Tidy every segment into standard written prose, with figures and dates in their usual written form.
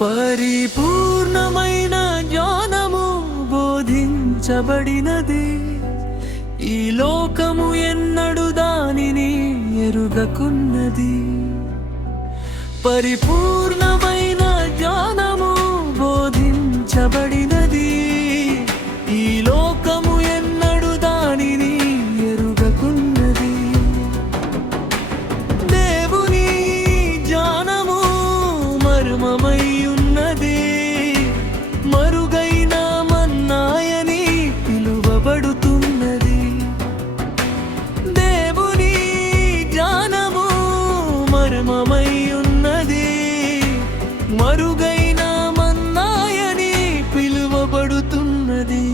పరిపూర్ణమైన జ్ఞానము బోధించబడినది, ఈ లోకము ఎన్నడు దానిని ఎరుగకున్నది. పరిపూర్ణమైన జ్ఞానము బోధించబడినది, ఈ లోకము ఎన్నడు దానిని ఎరుగకున్నది. దేవుని జ్ఞానము మర్మమై ఉన్నది, మరుగైన మన్నాయని పిలువబడుతున్నది. దేవుని జ్ఞానము మర్మమై ఉన్నది, మరుగైన మన్నాయని పిలువబడుతున్నది.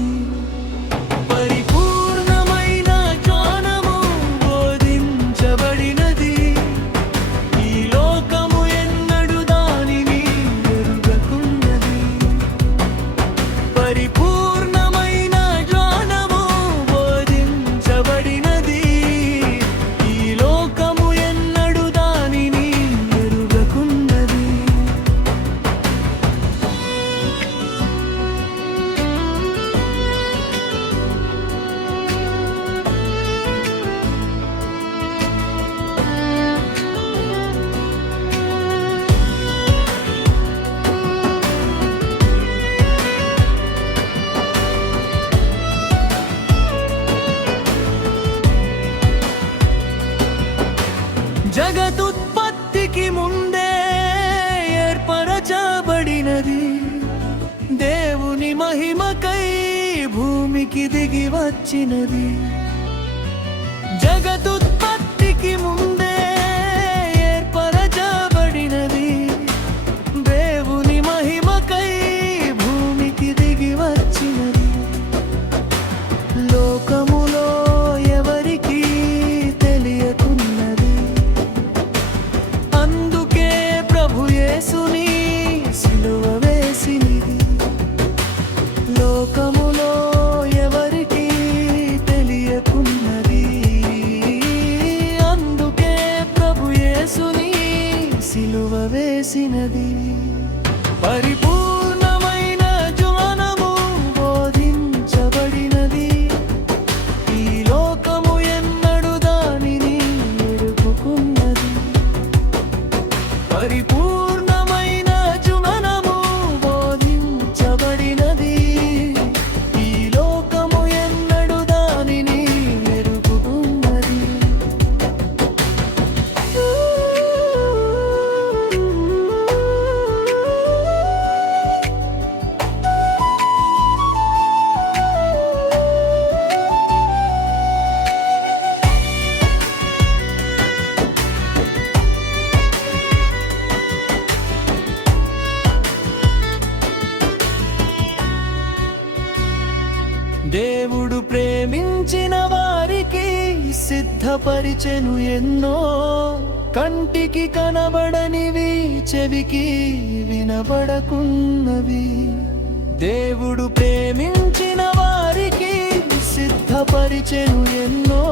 పరిపూర్ణమైన జ్ఞానము బోధించబడినది, ఈ లోకము ఎన్నడు దానిని ఎరుగకున్నది. పరిపూర్ణమైన జ్ఞానము బోధించబడినది, ఈ లోకము ఎన్నడు దానిని ఎరుగకున్నది. జగదుత్పత్తికి ముందే ఏర్పరచబడినది, దేవుని మహిమకై భూమికి దిగి వచ్చినది. జగదుత్పత్తికి ముందే ఏర్పరచబడినది, దేవుని మహిమకై భూమికి దిగి వచ్చినది. లోకములో ఎవరికి తెలియకున్నది, అందుకే ప్రభు యేసుని సిలువ వేసినది. లోకములో ఎవరికి తెలియకున్నది, అందుకే ప్రభు యేసుని సిలువ వేసినది. పరిపూర్ణమైన జ్ఞానము బోధించబడినది, ఈ లోకము ఎన్నడు దానిని ఎరుగకున్నది. పరిపూర్ణమైన జ్ఞానము బోధించబడినది, ఈ లోకము ఎన్నడు దానిని ఎరుగకున్నది. దేవుడు ప్రేమించిన వారికి సిద్ధపరిచెను ఎన్నో, కంటికి కనబడనివి చెవికి వినబడకున్నవి. దేవుడు ప్రేమించిన వారికి సిద్ధపరిచెను ఎన్నో,